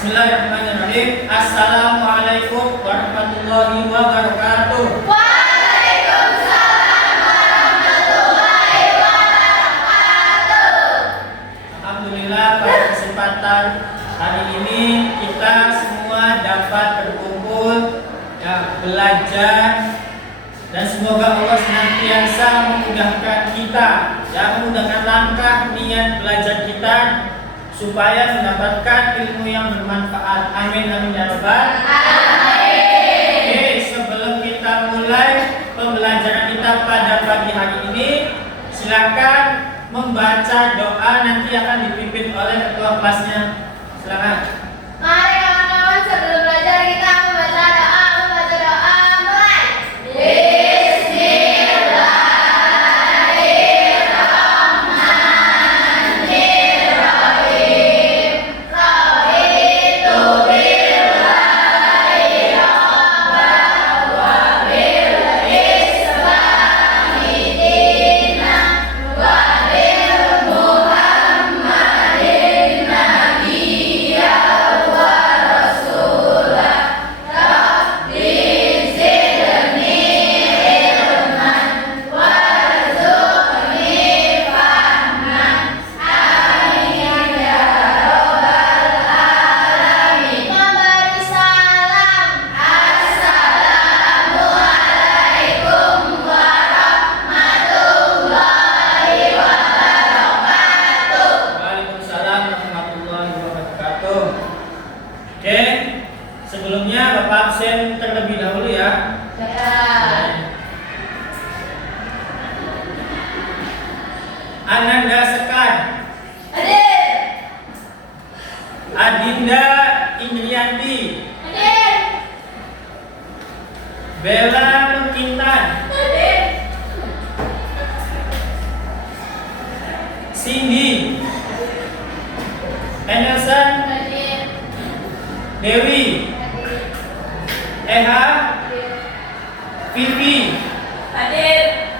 Bismillahirrahmanirrahim. Assalamualaikum warahmatullahi wabarakatuh. Waalaikumsalam warahmatullahi wabarakatuh. Alhamdulillah, pada kesempatan hari ini kita semua dapat berkumpul, belajar, dan semoga Allah senantiasa memudahkan kita, memudahkan langkah niat belajar kita supaya mendapatkan ilmu yang bermanfaat. Amin amin ya rabbal alamin. Oke, sebelum kita mulai pembelajaran kita pada pagi hari ini, silakan membaca doa, nanti akan dipimpin oleh ketua kelasnya. Silakan. Mari kawan-kawan, sebelum belajar kita membaca doa. Mulai. Sebelumnya Bapak absen terlebih dahulu ya. Ananda Sekar. Hadir. Adinda Indriyanti. Hadir. Bella Nurkintan. Hadir. Cindy. Anderson. Hadir. Dewi. Eha. Vivi. Hadir.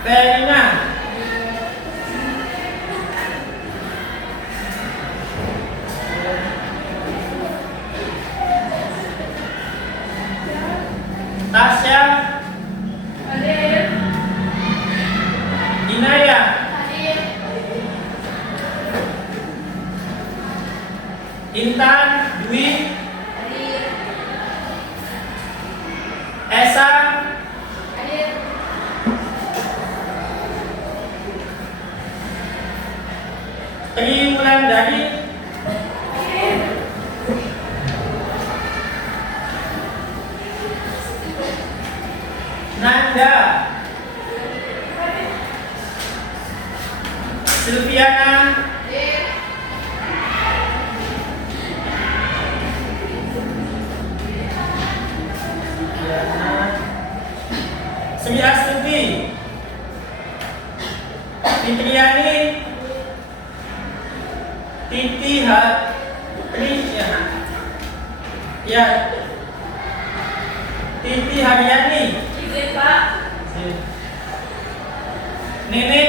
Verina. Tasya. Hadir. Inaya. Hadir. Intan. Dwi. Hadir. Esa. Hadir. Tri Wulandari. Hadir. Nanda. Silviana. Hadir. Sri Astuti. Fitriani. Titi Hatri ya. Titi Haryani. Izin Pak. Nenek.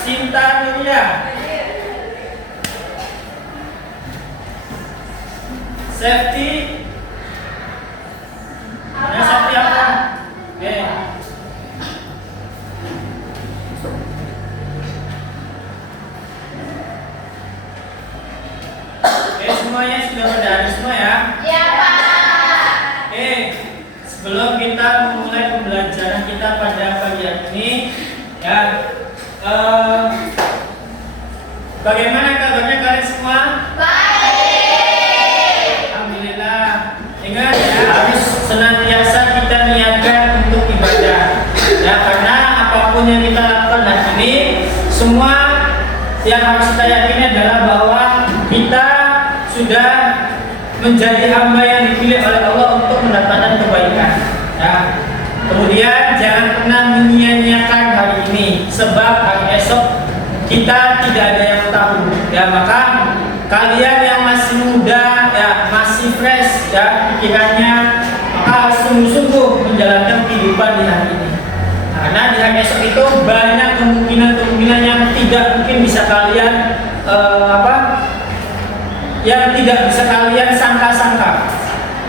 Sinta Nuria. Hadir. Safety. Ya, Safety apa? Oke. Oke, semuanya sudah pada ada semua ya. Ya Pak. Oke, sebelum kita memulai pembelajaran kita pada pagi hari ini, bagaimana kabarnya kalian semua? Baik. Alhamdulillah. Ingat ya, harus senantiasa kita niatkan untuk ibadah. Ya, karena apapun yang kita lakukan hari ini, semua yang harus kita yakini adalah bahwa kita sudah menjadi hamba yang dipilih oleh Allah untuk mendapatkan kebaikan. Ya. Kemudian jangan pernah menyia-nyiakan hari ini, sebab hari esok kita tidak ada yang tahu. Ya, maka kalian yang masih muda, masih fresh pikirannya, maka harus sungguh-sungguh menjalankan kehidupan di hari ini. Karena di hari esok itu banyak kemungkinan yang tidak mungkin bisa kalian yang tidak bisa kalian sangka-sangka.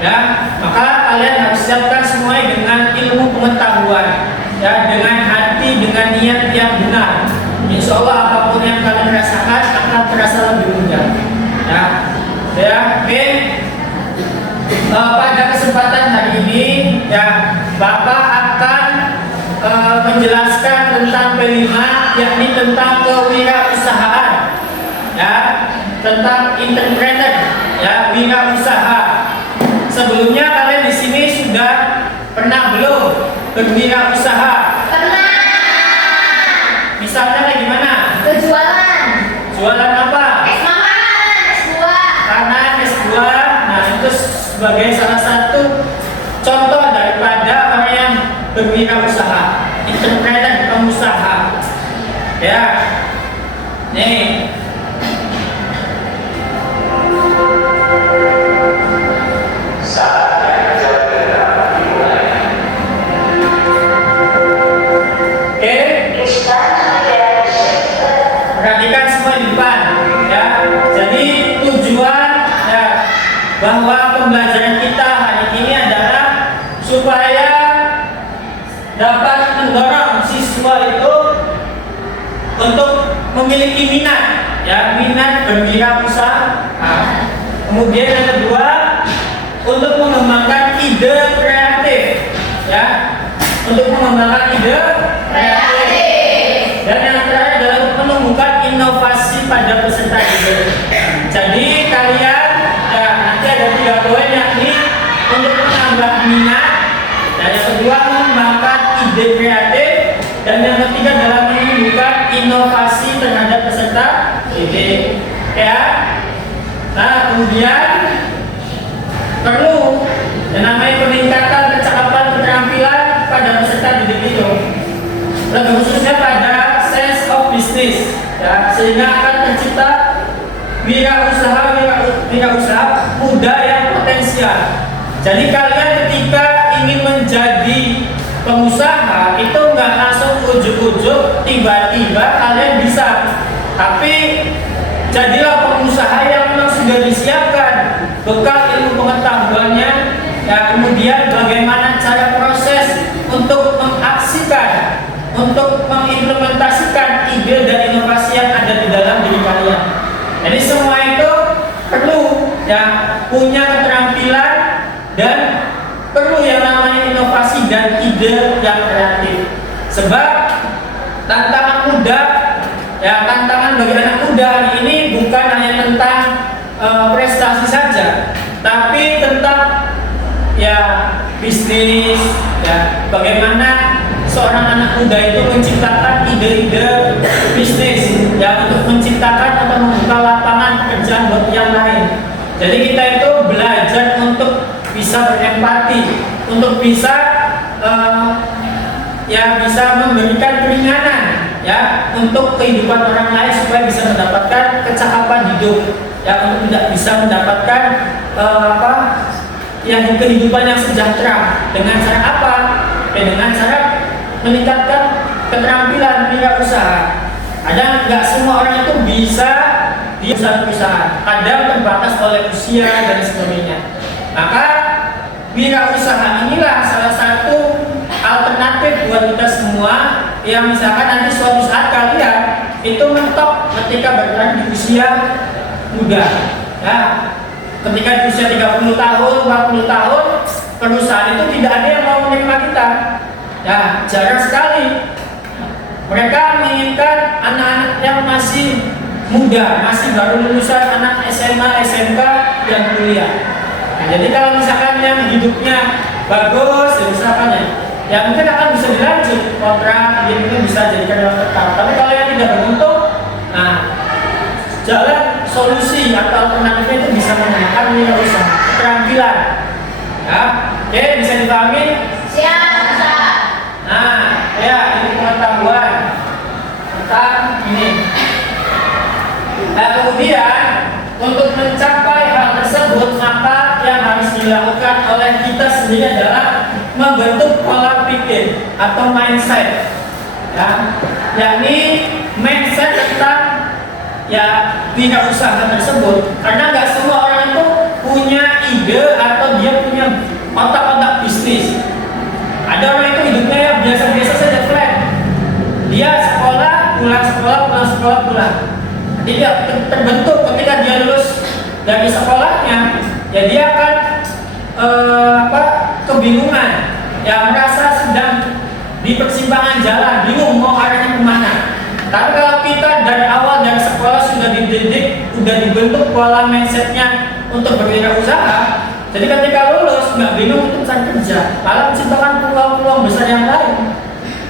Ya, maka kalian harus siapkan semuanya dengan ilmu pengetahuan, ya, dengan hati, dengan niat yang benar. Insya Allah apapun yang kalian rasakan akan terasa lebih mudah. Ya, oke. Pada kesempatan hari ini, ya, Bapak akan menjelaskan tentang P5, yakni tentang kewirausahaan, ya, tentang entrepreneur, ya, wirausaha. Sebelumnya kalian di sini sudah pernah belum berwirausaha? Pernah. Misalnya kayak gimana? Berjualan. Jualan apa? Es makanan, es buah. Makanan, es buah. Nah, itu sebagai salah satu contoh daripada orang yang berwirausaha, entrepreneur, pengusaha. Ya, nih. Perhatikan semua di depan, ya. Jadi tujuan, ya, bahwa pembelajaran kita hari ini adalah supaya dapat mendorong siswa itu untuk memiliki minat, ya, minat berwirausaha. Kemudian yang kedua, untuk mengembangkan ide kreatif, ya, untuk mengembangkan ide kreatif. Dan yang terakhir adalah untuk menemukan inovasi pada peserta didik. Jadi kalian, ya, nanti ada 3 poin, yakni untuk menambah minat, dan yang kedua mengembangkan ide kreatif, dan yang ketiga adalah menemukan inovasi terhadap peserta didik. Ya. Nah, kemudian perlu yang namanya peningkatan kecakapan keterampilan pada peserta didik itu, lebih khususnya pada sense of business, ya, sehingga akan tercipta wirausaha muda yang potensial. Jadi kalian ketika ingin menjadi pengusaha itu nggak langsung ujuk-ujuk tiba-tiba kalian bisa, tapi jadilah pengusaha yang memang sudah disiapkan bekal ilmu pengetahuannya, ya, kemudian bagaimana cara proses untuk mengaksikan, untuk mengimplementasikan ide dan inovasi yang ada di dalam diri kalian. Jadi semua itu perlu, ya, punya keterampilan dan perlu yang namanya inovasi dan ide yang kreatif. Sebab tantangan muda, ya, tantangan bagi anak muda hari ini bukan hanya tentang prestasi saja, tapi tentang, ya, bisnis, ya, bagaimana seorang anak muda itu menciptakan ide-ide bisnis, ya, untuk menciptakan atau membuka lapangan pekerjaan buat yang lain. Jadi kita itu belajar untuk bisa berempati, untuk bisa ya, bisa memberikan keringanan, ya, untuk kehidupan orang lain supaya bisa mendapatkan kecakapan hidup, ya, untuk tidak bisa mendapatkan yang kehidupan yang sejahtera. Dengan cara apa? Ya, dengan cara meningkatkan keterampilan wirausaha. Ada nggak semua orang itu bisa di usaha-usaha, kadang terbatas oleh usia dan sebagainya. Maka wirausaha inilah salah satu alternatif buat kita semua yang misalkan nanti suatu saat kalian itu mentok ketika berada di usia muda, ya, ketika di usia 30 tahun, 40 tahun, perusahaan itu tidak ada yang mau menerima kita, ya, jarang sekali. Mereka menginginkan anak-anak yang masih muda, masih baru lulusan, anak SMA, SMK, yang kuliah. Nah, jadi kalau misalkan yang hidupnya bagus, ya misalkan, ya mungkin akan bisa dilanjut kontrak, dia mungkin bisa jadi karyawan tetap. Tapi kalau yang tidak beruntung, nah, jalan solusi atau alternatifnya itu bisa menggunakan wirausaha, keterampilan. Ya, oke, bisa dipahami? Siap. Nah, ya, ini pengetahuan tentang ini. Nah, kemudian untuk mencapai hal tersebut, maka yang harus dilakukan oleh kita sendiri adalah membentuk pola pikir atau mindset, ya, yakni mindset tentang, ya wirausaha tersebut, karena nggak semua orang itu punya ide atau dia punya otak-otak bisnis. Ada orang itu hidupnya ya biasa-biasa saja, flat. Dia sekolah, pulang sekolah, pulang sekolah, pulang. Jadi dia terbentuk ketika dia lulus dari sekolahnya, ya dia akan kebingungan, ya merasa sedang di persimpangan jalan, bingung mau arahnya kemana. Tapi kalau kita dari awal dari sekolah sudah dididik, sudah dibentuk pola mindsetnya untuk berwirausaha, jadi ketika lulus nggak bingung untuk cari kerja, malah menciptakan peluang-peluang besar yang lain.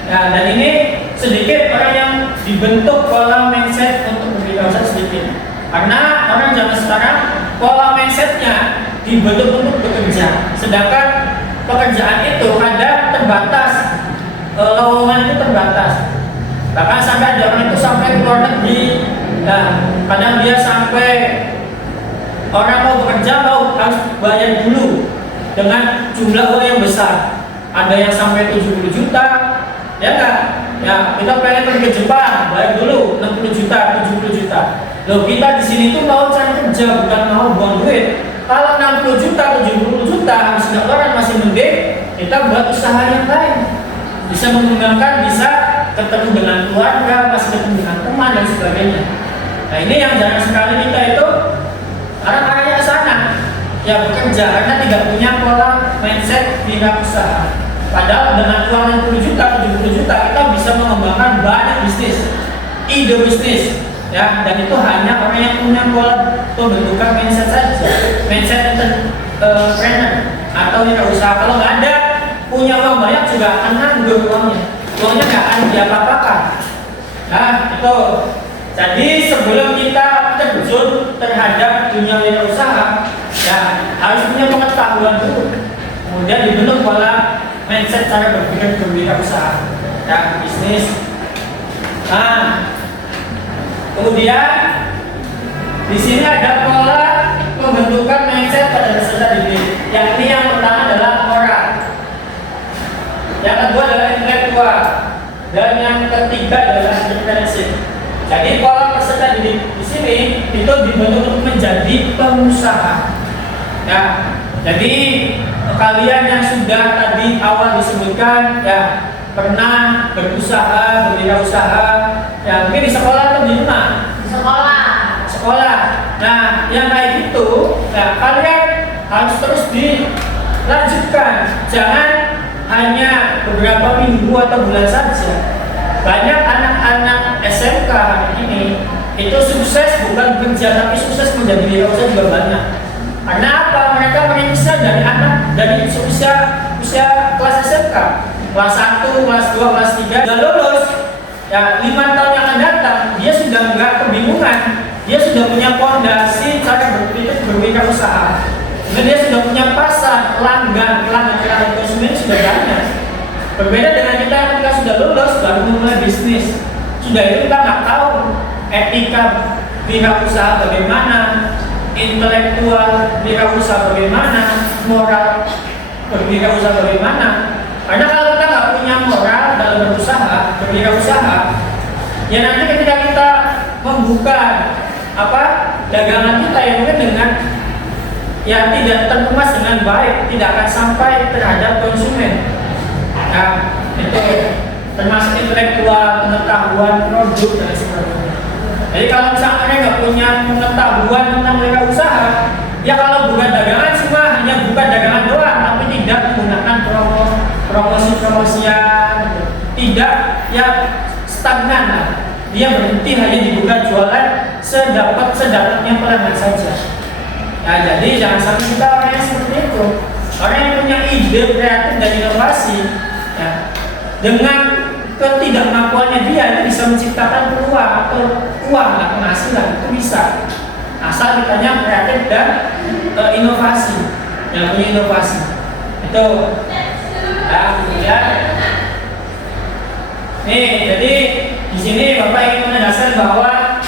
Ya, dan ini sedikit orang yang dibentuk pola mindset untuk berwirausaha sedikit. Karena orang zaman sekarang pola mindsetnya dibentuk untuk bekerja, sedangkan pekerjaan itu kadang terbatas, lowongan itu terbatas. Bahkan sampai ada orang itu sampai ke luar negeri, nah, kadang dia sampai orang mau bekerja harus bayar dulu dengan jumlah uang yang besar. Ada yang sampai 70 juta, ya enggak? Ya, kita pengen pergi ke Jepang, bayar dulu 60 juta, 70 juta. Loh, kita di sini tuh mau cari kerja, bukan mau buang duit. Kalau 60 juta, 70 juta harus keluaran masih mending, kita buat usaha yang lain. Bisa mengembangkan, bisa ketemu dengan keluarga, masih ketemu dengan teman dan sebagainya. Nah, ini yang jarang sekali kita itu arah-arahnya ke sana. Ya bekerja karena tidak punya pola mindset wirausaha. Padahal dengan uang 60 juta, 70 juta kita bisa mengembangkan banyak bisnis, ide bisnis, ya. Dan itu hanya orang yang punya pola pembentukan mindset saja, mindset entrepreneur atau wirausaha. Kalau nggak ada punya uang banyak juga akan nganggur uangnya nggak akan diapa-apakan. Nah itu. Jadi sebelum kita terjun terhadap dunia wirausaha, ya harus punya pengetahuan dulu. Kemudian dibentuk pola mindset cara berpikir berwirausaha, ya bisnis. Nah, kemudian di sini ada pola pembentukan mindset pada peserta didik. Yang ini yang pertama adalah moral, yang kedua adalah intelektual, dan yang ketiga adalah entrepreneurship. Jadi pola peserta didik di sini itu dibentuk untuk menjadi pengusaha. Ya, jadi kalian yang sudah tadi awal disebutkan, ya pernah berusaha, berwirausaha, ya mungkin di sekolah atau di rumah? Sekolah. Nah, yang kayak gitu, ya kalian harus terus dilanjutkan. Jangan hanya beberapa minggu atau bulan saja. Banyak anak-anak SMK ini itu sukses bukan kerja tapi sukses menjadi wirausaha juga banyak. Karena apa? Mereka merintisnya dari usia kelas SMK, kelas 1, kelas 2, kelas 3 sudah lulus. Ya 5 tahun yang akan datang dia sudah nggak kebingungan, dia sudah punya fondasi cara berpikir berwirausaha. Dan dia sudah punya pasar, pelanggan konsumen sudah banyak. Berbeda dengan kita ketika sudah lulus baru memulai bisnis. Sudah itu kita nggak tahu etika wirausaha bagaimana, intelektual wirausaha bagaimana, moral berwirausaha bagaimana. Karena kalau kita nggak punya moral dalam berwirausaha, ya nanti ketika kita membuka dagangan kita yang mungkin dengan ya tidak terkemas dengan baik, tidak akan sampai terhadap konsumen. Nah, itu termasuk intelektual, pengetahuan produk dan sebagainya. Jadi kalau misalnya kalian nggak punya pengetahuan tentang wirausaha, ya kalau buka dagangan cuma hanya buka dagangan doang, tapi tidak menggunakan promosi-promosian, tidak ya stagnan lah. Dia berhenti hanya dibuka jualan sedapatnya pelanggan saja. Nah, jadi jangan sampai kita orang yang seperti itu, orang yang punya ide kreatif dan inovasi. Ya, dengan ketidakmampuannya dia bisa menciptakan peluang atau uang lah, penghasilan itu bisa, asal kitanya kreatif dan inovasi, yang punya inovasi itu. Nah, kemudian nih, jadi di sini Bapak ingin menegaskan bahwa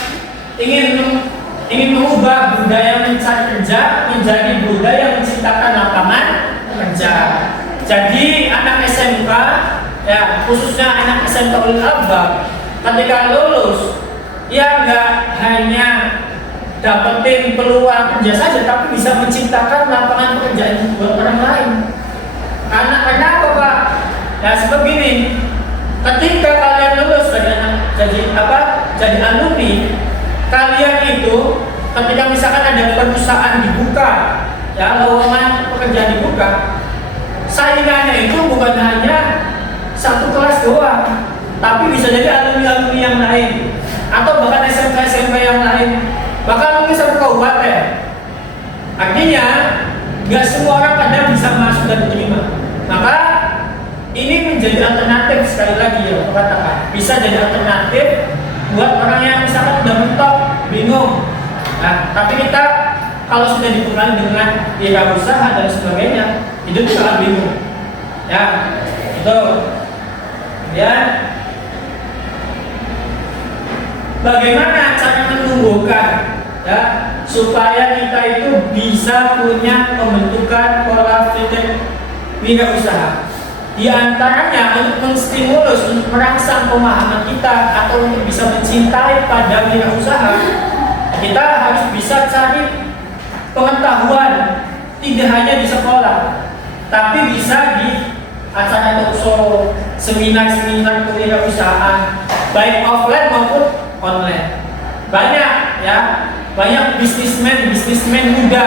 ingin mengubah budaya mencari kerja menjadi budaya menciptakan lapangan kerja. Jadi anak SMK, ya khususnya anak SMK Ulil Albab, ketika lulus yang nggak hanya dapetin peluang kerja saja, tapi bisa menciptakan lapangan pekerjaan buat orang lain. Karena apa Pak? Ya sebab gini, ketika kalian lulus jadi alumni, kalian itu ketika misalkan ada perusahaan dibuka, ya lowongan pekerjaan dibuka, saingannya itu bukan hanya satu kelas doang, tapi bisa jadi alumni-alumni yang lain, atau bahkan SMP-SMP yang lain, bahkan mungkin satu kabupaten. Artinya nggak semua orang kadang bisa masuk dan diterima. Maka ini menjadi alternatif, sekali lagi ya katakan, bisa jadi alternatif buat orang yang misalkan udah mentok, bingung. Nah, tapi kita kalau sudah dibekali dengan wirausaha dan sebagainya, hidup sangat bingung. Ya, itu. Kemudian bagaimana cara menumbuhkan ya supaya kita itu bisa punya pembentukan pola pikir wirausaha. Di antaranya untuk menstimulus, untuk merangsang pemahaman kita atau untuk bisa mencintai pada wirausaha, kita harus bisa cari pengetahuan tidak hanya di sekolah, tapi bisa di acara talkshow, seminar-seminar kewirausahaan, baik offline maupun online. Banyak ya, banyak bisnismen muda,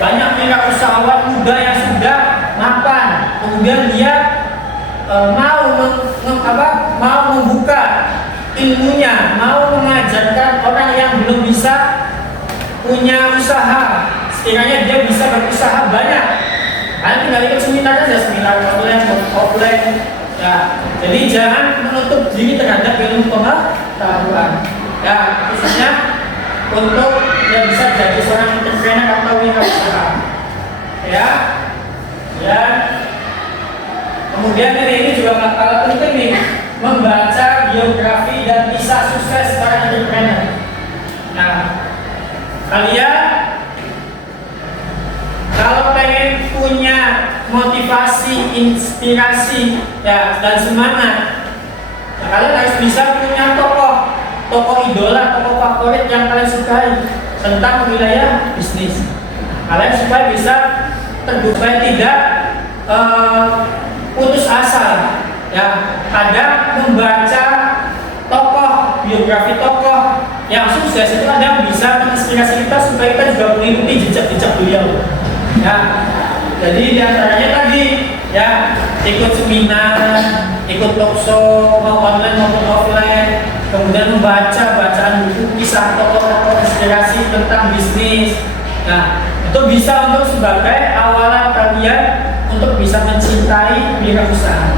banyak wirausahawan muda yang sudah mapan, kemudian dia mau membuka ilmunya, mau mengajarkan orang yang belum bisa punya usaha, sekiranya dia bisa berusaha banyak. Kalian tinggal ikut seminar aja, seminar online maupun offline. Ya, jadi jangan menutup diri terhadap ilmu pengetahuan. Ya, khususnya untuk yang bisa jadi seorang entrepreneur atau wirausaha. Ya, ya. Kemudian ini juga nggak kalah penting nih, membaca biografi dan kisah sukses para entrepreneur. Nah, kalian kalau pengen punya motivasi, inspirasi, ya dan semangat, nah, kalian harus bisa punya tokoh idola, tokoh favorit yang kalian sukai tentang wilayah bisnis. Kalian supaya bisa supaya tidak putus asa, ya kadang membaca biografi tokoh yang sukses itu kadang bisa menginspirasi kita supaya kita juga mengikuti jejak-jejak beliau. Ya, jadi diantaranya tadi ya ikut seminar, ikut talkshow mau online maupun offline, kemudian membaca bacaan buku kisah tokoh-tokoh inspirasi tentang bisnis. Nah, itu bisa untuk sebagai awalan kalian untuk bisa mencintai wirausaha.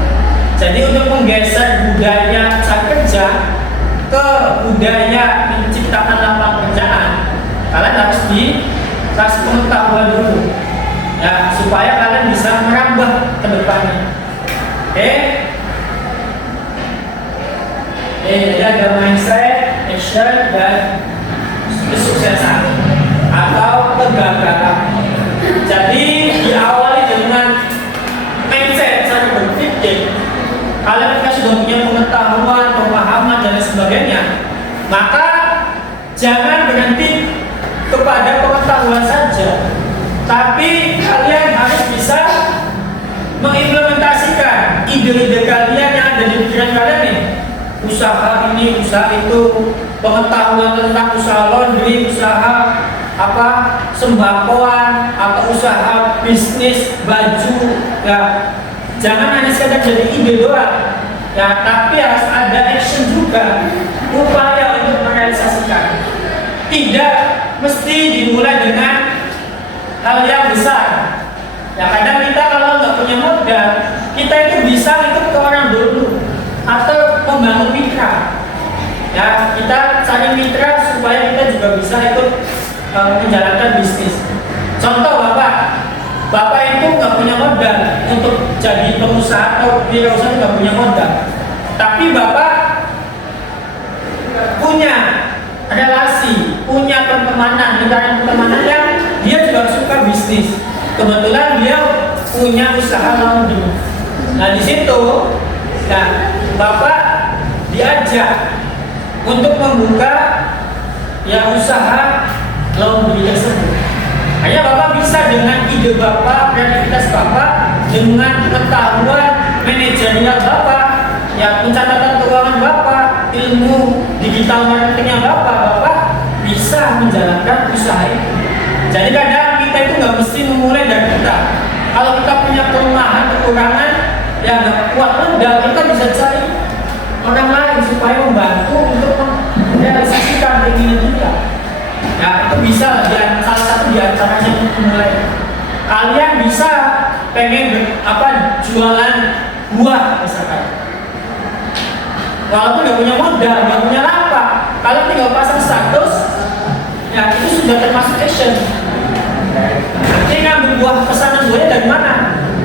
Jadi untuk menggeser budaya cari kerja ke budaya menciptakan lapangan pekerjaan, kalian harus dikasih pengetahuan dulu, ya supaya kalian bisa merambah ke depannya. Oke? Jadi ada mindset, action, dan kesuksesan atau kegagalan. Jadi diawali dengan mindset, cara berpikir. Kalian sudah punya pengetahuan, pemahaman dan sebagainya, maka jangan berhenti kepada pengetahuan saja, tapi kalian harus bisa mengimplementasikan ide-ide kalian yang ada di pikiran kalian nih. Usaha ini, usaha itu, pengetahuan tentang usaha laundry, usaha sembakoan, atau usaha bisnis baju, ya jangan hanya sekedar jadi ide doang, ya tapi harus ada action juga, upaya untuk merealisasikan. Tidak mesti dimulai dengan hal yang besar. Ya kadang kita kalau nggak punya modal, kita itu bisa ikut ke orang dulu atau membangun mitra. Ya kita cari mitra supaya kita juga bisa ikut menjalankan bisnis. Contoh Bapak itu nggak punya modal untuk jadi pengusaha atau wirausaha, nggak punya modal, tapi Bapak punya relasi, punya pertemanan yang dia juga suka bisnis. Kebetulan dia punya usaha laundry. Nah di situ, nah Bapak diajak untuk membuka ya usaha laundry tersebut. Hanya Bapak bisa dengan ide Bapak, kreativitas Bapak, dengan pengetahuan manajerial Bapak, ya pencatatan keuangan Bapak, ilmu digital marketingnya Bapak bisa menjalankan usaha itu. Jadi kadang kita itu nggak mesti memulai dari kita. Kalau kita punya kelemahan, kekurangan, ya nggak kuat modal, kita bisa cari orang lain supaya membantu untuk merealisasikan keinginan kita. Ya itu bisa salah satu di antaranya untuk mulai. Kalian bisa pengen jualan buah misalkan. Walaupun nggak punya modal, nggak punya lapak, kalian tinggal pasang status, ya itu sudah termasuk action. Nanti ngambil buah pesanan buahnya dari mana?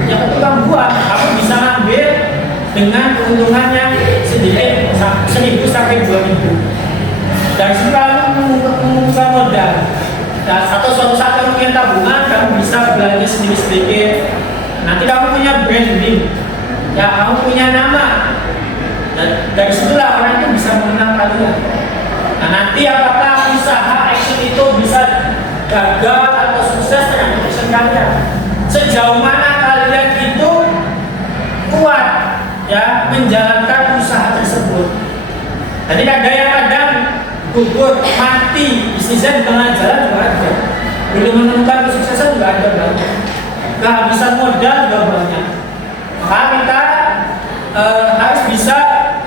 Ya ke tukang buah. Kamu bisa ngambil dengan keuntungan yang sedikit 1.000 sampai 2.000. Dari situ kamu mengumpulkan modal. Dan atau suatu saat kamu punya tabungan, kamu bisa belanja sedikit-sedikit. Nanti kamu punya branding, ya kamu punya nama. Dan dari situlah orang itu bisa mengenal kalian. Nah nanti apakah usaha action itu bisa gagal atau sukses dengan action kalian? Sejauh mana kalian itu kuat ya menjalankan usaha tersebut. Jadi ada yang kadang gugur, mati, bisnisnya di tengah jalan juga ada. Belum menemukan kesuksesan juga ada banyak. Kehabisan modal juga banyak. Maka kita harus bisa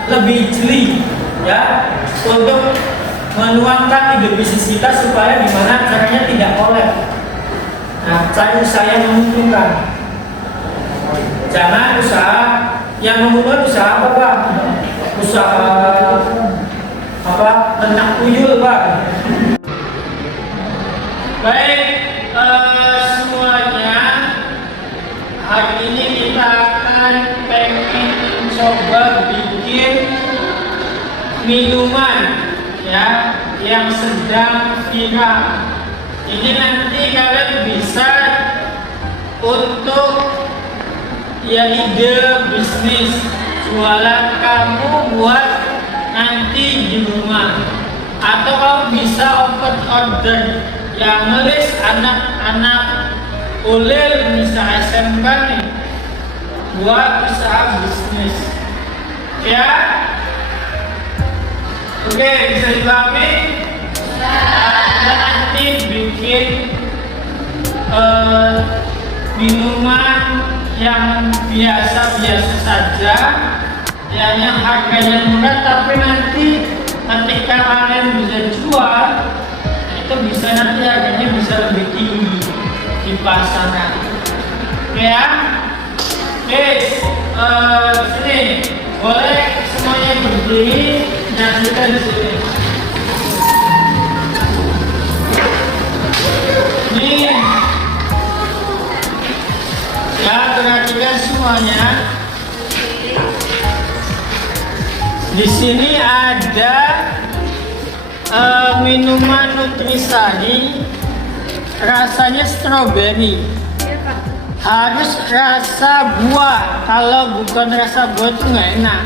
lebih jeli ya untuk menuangkan ide bisnis kita supaya gimana caranya tidak kolab. Nah, cari usaha yang menguntungkan. Jangan usaha yang menguntungkan usaha apa Pak? Usaha ternak tuyul Pak. Baik semuanya, hari ini kita akan pengen coba bikin minuman ya yang sedang viral. Ini nanti kalian bisa untuk ya ide bisnis jualan kamu buat nanti di rumah, atau kamu bisa open order yang nulis anak-anak ulil bisa SMK nih buat usaha bisnis ya. Oke, bisa dipahami? Kita nanti bikin minuman yang biasa-biasa saja ya, yang harganya murah, tapi nanti ketika kalian bisa jual itu bisa nanti harganya bisa lebih tinggi di pasaran ya. Oke, sini boleh semuanya berdiri dan kita di sini. Ini ya, perhatikan semuanya. Di sini ada minuman nutrisari rasanya stroberi. Harus rasa buah. Kalau bukan rasa buah itu nggak enak.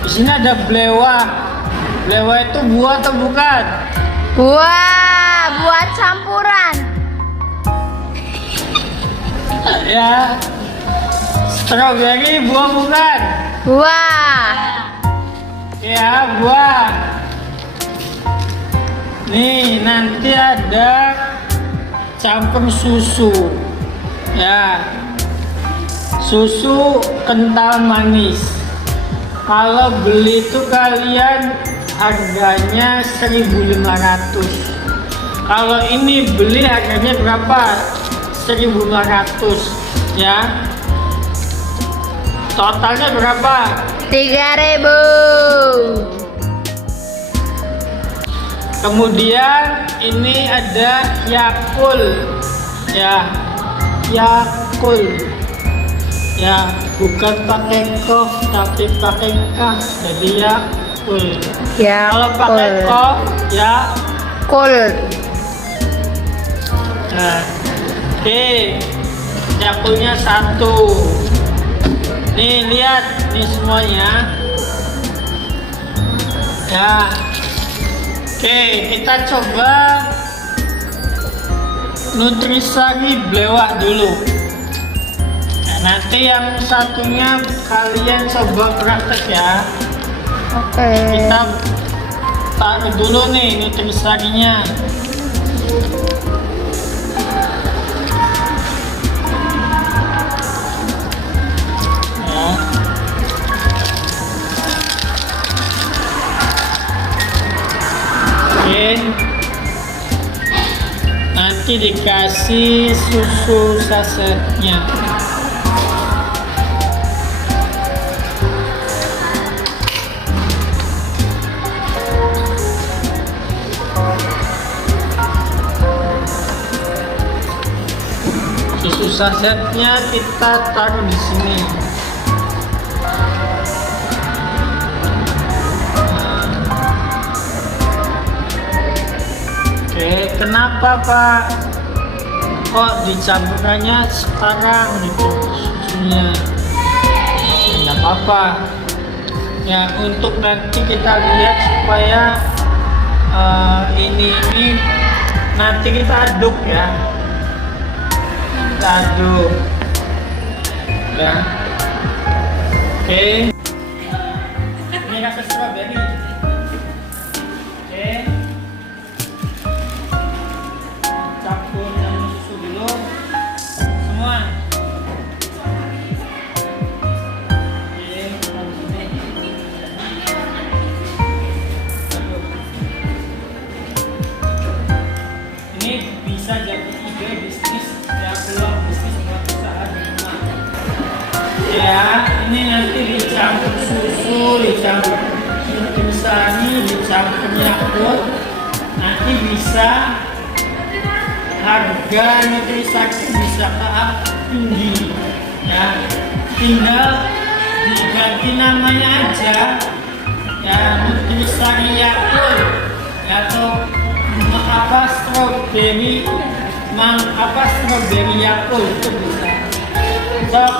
Di sini ada blewa. Blewa itu buah atau bukan? Buah, buah campuran. Ya. Stroberi buah bukan? Buah. Ya, buah. Nih, nanti ada campur susu. Ya. Susu kental manis. Kalau beli itu kalian harganya 1.500. Kalau ini beli harganya berapa? 1.500 ya. Totalnya berapa? 3.000. Kemudian ini ada Yakult ya, Yakult ya, bukan pakai kof tapi pakai kah, jadi Yakult. Kalau pakai kof Yakult. Nah, oke, Yakultnya 1. Nih lihat nih semuanya Ya. Oke, kita coba Nutrisari Blewah dulu. Nah, nanti yang satunya kalian coba praktek ya. Oke. Kita taruh dulu nih Nutrisarinya. Ya. Oke. Nanti dikasih susu sasetnya. Susu sasetnya kita taruh di sini. Oke, kenapa Pak? Kok dicampurannya sekarang gitu susunya? Tidak apa-apa. Ya untuk nanti kita lihat supaya ini nanti kita aduk ya. Kita aduk. Ya. Oke. Ini rasa strawberry. Oke. Campur dengan susu dulu semua. Oke, taruh sini. Ini bisa jadi ide bisnis ya, peluang bisnis buat usaha di rumah. Ya, ini nanti dicampur susu, dicampur Nutrisari, dicampur Yakult. Nanti bisa harga Nutrisari bisa tinggi ya, tinggal diganti namanya aja ya, Nutrisari Yakult ya, atau strawberry strawberry Yakult itu bisa. Sok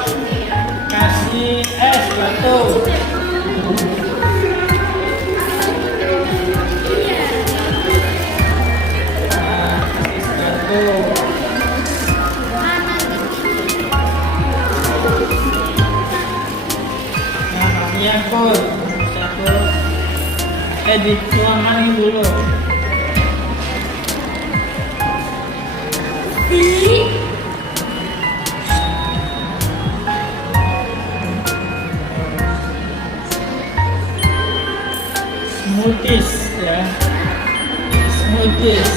kasih es batu. Dituangkan dulu. Smoothies ya, smoothies.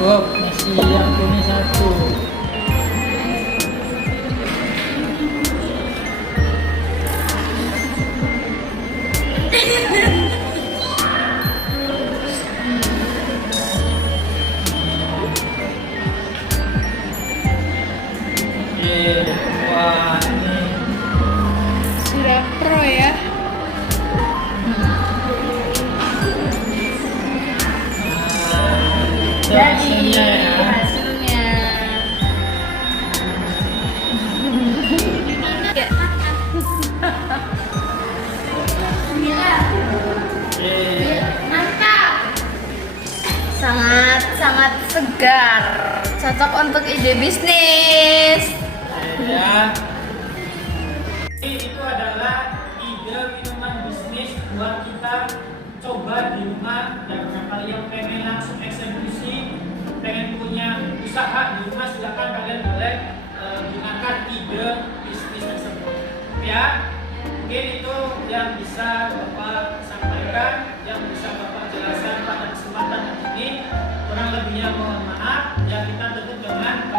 Oh, masih yang punya satu. Wah, ini Sudah pro ya. Jadi hasilnya ya. hasilnya. Mantap. Sangat segar. Cocok untuk ide bisnis. Ya. Itu adalah ide minuman bisnis buat kita coba di rumah. Dan kalian pengen langsung eksekusi, pengen punya usaha di rumah, silakan kalian boleh gunakan ide bisnis tersebut. Ya, mungkin itu yang bisa Bapak sampaikan, yang bisa Bapak jelaskan pada kesempatan ini. Kurang lebihnya mohon maaf. Ya, kita tutup dengan